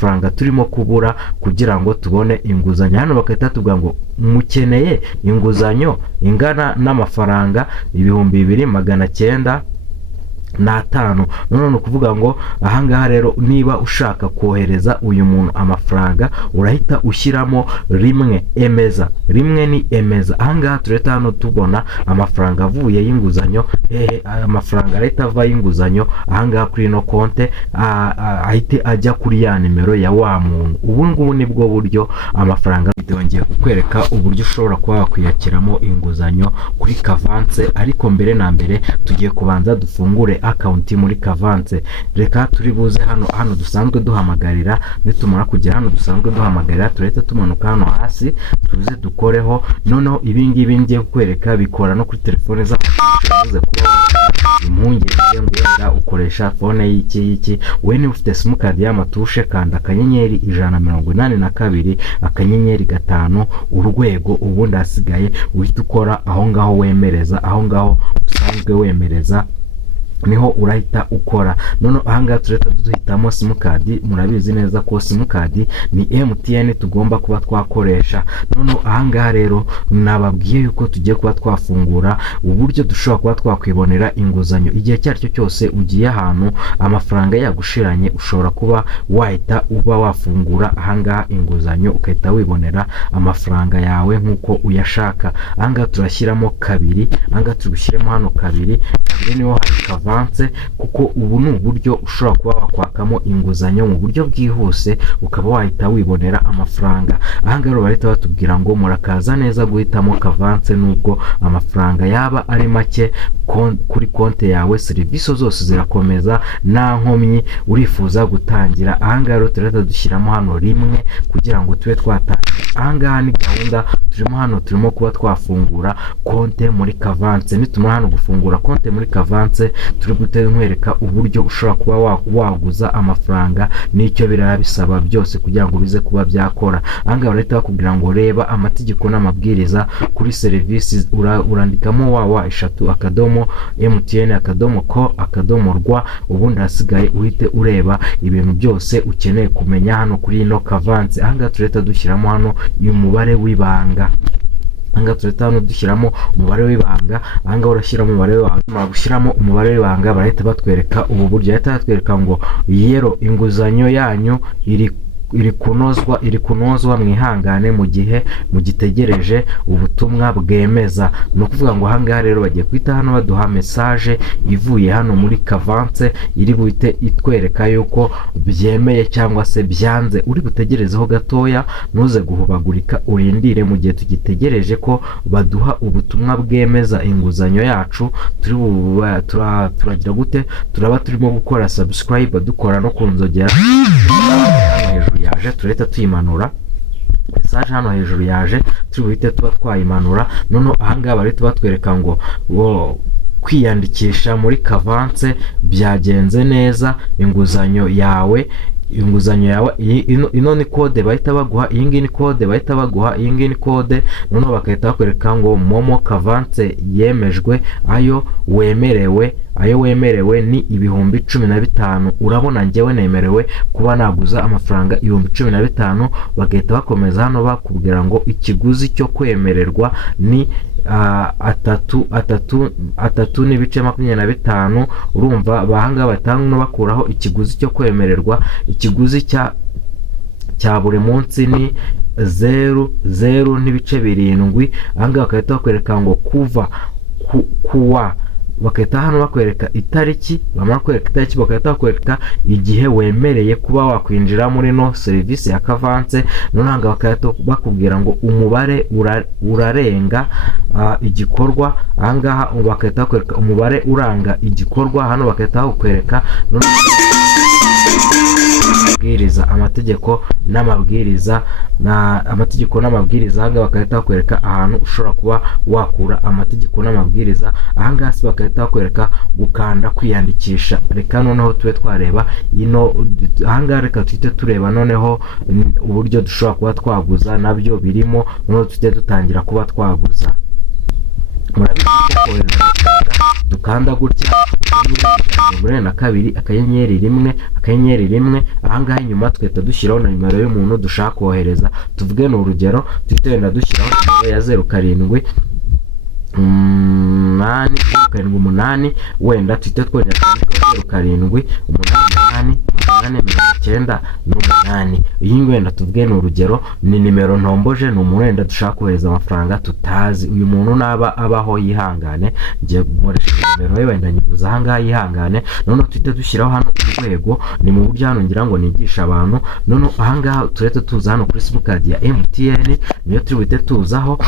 amafaranga turimo kubura kugira ngo tubone inguzanyo. Hano bagahita tuvuga ngo mukeneye inguzanyo ingana n'amafaranga 2,905. None ukuvuga ngo ahangaha rero niba ushaka kohereza uyu muntu amafaranga urahita ushyiramo rimwe rimwe ni emeza. Ahangaha tureta hano tubona amafaranga avuye y'inguzanyo, amafaranga arahita ava y'inguzanyo ahangaha kuri ino konte ahite ajya kuri ya nimero ya wa muntu. Ubu ngubu nibwo buryo amafaranga byongeye kukwereka uburyo ushobora kuba wakwiyakiramo inguzanyo kuri Kavance. Ariko mbere na mbere tugiye kubanza dufungure account muri Kavance. Reka turi buze hano dusanzwe duhamagarira, nitumara kugera hano dusanzwe duhamagarira turahita tumanuka hano hasi tuze dukoreho. Noneho ibingibi ngiye kukwereka bikora no kuri telefone zacu, uze kuba impungenge ngo wenda ukoresha phone y'iki we niba ufite simukadi y'amatushe kanda akanyenyeri 182 akanyenyeri 5 urwego, ubundi hasigaye uhita ukora aho ngaho wemereza, aho ngaho usanzwe wemereza niho urahita ukora. None ahangaha tureta duhitamo simukadi. Murabizi neza ko simukadi ni MTN tugomba kuba twakoresha. None ahangaha rero nababwiye yuko tugiye kuba twafungura uburyo dushobora kuba twakwibonera inguzanyo igihe cyaricyo cyose ugiye ahantu amafaranga yagushiranye, ushobora kuba wahita uba wafungura ahangaha inguzanyo ukahita wibonera amafaranga yawe nkuko uyashaka. Ahangaha turashyiramo 2, ahangaha tubishyiremo hano 2 niho hari Kavance, kuko ubu ni uburyo ushobora kuba wakwakamo inguzanyo mu buryo bwihuse ukaba wahita wibonera amafaranga. Ahangaha rero bahita batubwira ngo murakaza neza guhitamo Kavance nubwo amafaranga yaba ari make kuri konte yawe, serivisi zose zirakomeza nta nkomyi, urifuza gutangira. Ahangaha rero turahita dushyiramo hano rimwe kugira ngo tube twatangira. Ahangaha ni gahunda turimo kuba twafungura konte muri Kavance. Nitumara hano gufungura konte muri Kavance turi gutera nkwereka uburyo ushobora kuba waguza amafaranga n'icyo birabisaba byose kugira ngo bize kuba byakora. Ahangaha barahita bakubwira ngo reba amategeko n'amabwiriza kuri serivisi, urandikamo www.mtn.co.rw ubundi hasigaye uhite ureba ibintu byose ukeneye kumenya hano kuri ino Kavance. Ahangaha turahita dushyiramo hano umubare w'ibanga. Ahangaha turahita hano dushyiramo umubare w'ibanga. Ahangaha urashyiramo umubare w'ibanga. Nyuma gushyiramo umubare w'ibanga barahita batwereka ubu buryo. Bahita batwereka ngo yero inguzanyo yanyu iri kunozwa mwihangane mu gihe mugitegereje ubutumwa bwemeza. No kuvuga ngo ahangaha rero bagiye kwita hano baduha message ivuye hano muri Kavance iri buhite itwereka yuko byemeye cyangwa se byanze. Uri butegerezeho gatoya, nuze guhubagurika, urindire mu gihe tugitegereje ko baduha ubutumwa bwemeza inguzanyo yacu. Turagira gute? Turaba turimo gukora subscribe, dukora no kunzogera hejuru yaje, turahita tuyimanura. Message hano hejuru yaje tubuhite tuba twayimanura. None ahangaha barahita batwereka ngo kwiyandikisha muri Kavance byagenze neza, inguzanyo yawe ino ni code bahita baguha, iyi ngiyi ni code bahita baguha, iyi ngiyi ni code. Noneho bakahita bakwereka ngo Momo Kavance yemejwe, ayo wemerewe ni 15,000. Urabona njyewe nemerewe kuba naguza amafaranga 15,000. Bagahita bakomeza hano bakubwira ngo ikiguzi cyo kwemererwa ni 3,25. urumva bahanga batanga bakuraho ikiguzi cyo kwemererwa. Ikiguzi cya buri munsi ni 0.7. Ahangaha bakahita bakwereka ngo kuva kuwa, bakahita hano bakwereka itariki. Bamara kwereka itariki bakahita bakwereka igihe wemereye kuba wakwinjira muri no serivisi ya Kavance. Noneho bakahita bakubwira ngo umubare urarenga igikorwa. Ahangaha bakahita bakwereka umubare uranga igikorwa. Hano bakahita bakwereka amategeko n'amabwiriza ahangaha bakahita bakwereka ahantu ushobora kuba wakura amategeko n'amabwiriza. Ahangaha bakahita bakwereka gukanda kwiyandikisha. Reka noneho tube twareba ahangaha reka tuhite tureba noneho uburyo dushobora kuba twaguza nabyo birimo. Noneho tuhite dutangira kuba twaguza. murabizi ko kohereza amafaranga dukanda gutya na kabiri akanyenyeri rimwe ahangaha inyuma twita dushyiraho na nimero y'umuntu dushaka kohereza. tuvuge ni urugero tuhite wenda dushyiraho nimero ya 0788 wenda tuhite twongera 0788 iyi wenda tuvuge ni urugero ni nimero ntomboje, ni umuntu wenda dushaka kohereza amafaranga tutazi. uyu muntu naba abaho yihangane, ngiye gukoresha nimero ye wenda nyibuza ahangaha yihangane. noneho tuhite dushyiraho hano urwego, ni mu buryo hano ngira ngo nigisha abantu. noneho ahangaha turete tuza hano kuri simukadi ya MTN, niyo turi buhite tuzaho.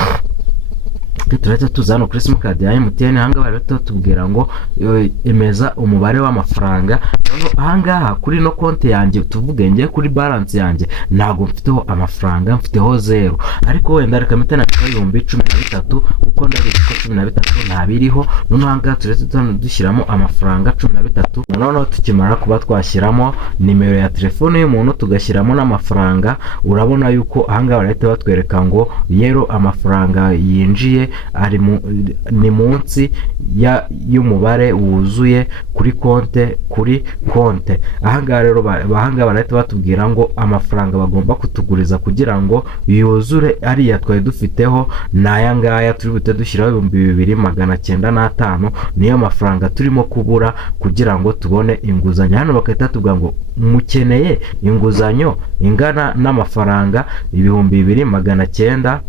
turahita tuza hano kuri simukadi ya MTN. ahangaha barahita batubwira ngo emeza umubare w'amafaranga. ahangaha kuri no konti yanjye tuvuge ngiye kuri balance yanjye ntabwo mfiteho amafaranga, mfiteho 0, ariko wenda reka mpite na 13 kuko ndabizi ko 13 ntabiriho. noneho ahangaha turahita dushyiramo amafaranga 13. noneho tukimara kuba twashyiramo nimero ya telefone y'umuntu tugashyiramo n'amafaranga, urabona yuko ahangaha barahita batwereka ngo yero amafaranga yinjiye ni munsi y'umubare wuzuye kuri konte. ahangaha rero barahita batubwira ngo amafaranga bagomba kutuguriza kugira ngo yuzure ariya twari dufiteho ni aya ngaya turi buhite dushyiraho 2905. niyo mafaranga turimo kubura kugira ngo tubone inguzanyo. hano bakahita tubwira ngo mukeneye inguzanyo ingana n'amafaranga 2905.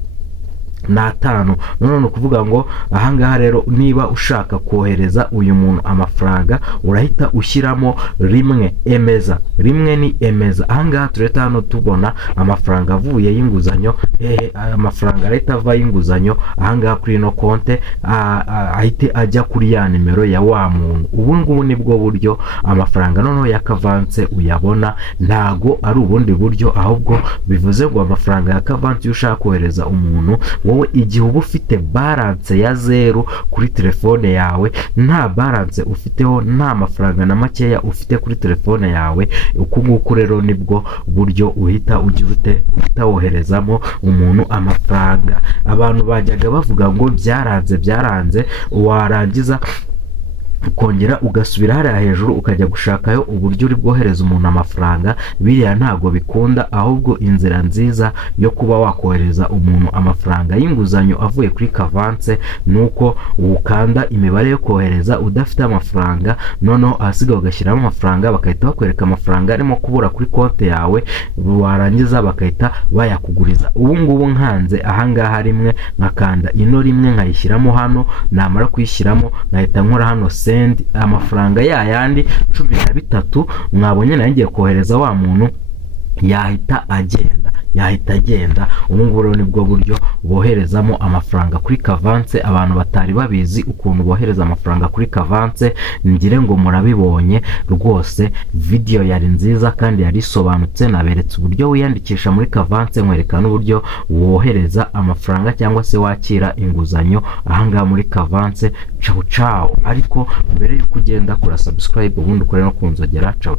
none ukuvuga ngo ahangaha rero niba ushaka kohereza uyu muntu amafaranga urahita ushyiramo rimwe ni emeza. ahangaha tureta hano tubona amafaranga avuye y'inguzanyo, amafaranga arahita ava y'inguzanyo ahangaha kuri ino konte ahite ajya kuri ya nimero ya wa muntu. ubu ngubu nibwo buryo amafaranga noneho ya kavanse uyabona, ntago ari ubundi buryo, ahubwo bivuze ngo amafaranga ya kavanse iyo ushaka kohereza umuntu wowe igihe uba ufite balance ya 0 kuri telefone yawe, nta balance ufiteho, nta mafaranga na makeya ufite kuri telefone yawe, uku nguku rero nibwo buryo uhita uhita woherezamo umuntu amafaranga. abantu bajyaga bavuga ngo byaranze warangiza ukongera ugasubira hariya hejuru ukajya gushakayo uburyo uri bwohereza umuntu amafaranga. biriya ntago bikunda, ahubwo inzira nziza yo kuba wakohereza umuntu amafaranga y'inguzanyo avuye kuri kavanse nuko ukanda imibare yo kohereza udafite amafaranga, noneho ahasigaye ugashyiramo amafaranga bakahita bakwereka amafaranga arimo kubura kuri konti yawe, warangiza bakahita bayakuguriza. ubu ngubu nkanze ahangaha rimwe nkakanda ino rimwe nkayishyiramo hano, namara kuyishyiramo nkahita nkora hano amafaranga yayandi 13 mwabonye nayo ngiye kohereza wa muntu yahita agenda. ubu ngubu rero nibwo buryo boherezamo amafaranga kuri kavanse. abantu batari babizi ukuntu bohereza amafaranga kuri kavanse, ngire ngo murabibonye rwose. video yari nziza kandi yari isobanutse, naberetse uburyo wiyandikisha muri kavanse, nkwereka n'uburyo wohereza amafaranga cyangwa se wakira inguzanyo ahangaha muri kavanse. ciao ariko mbere yuko ugenda kora subscribe ubundi ukore no kunzogera. ciao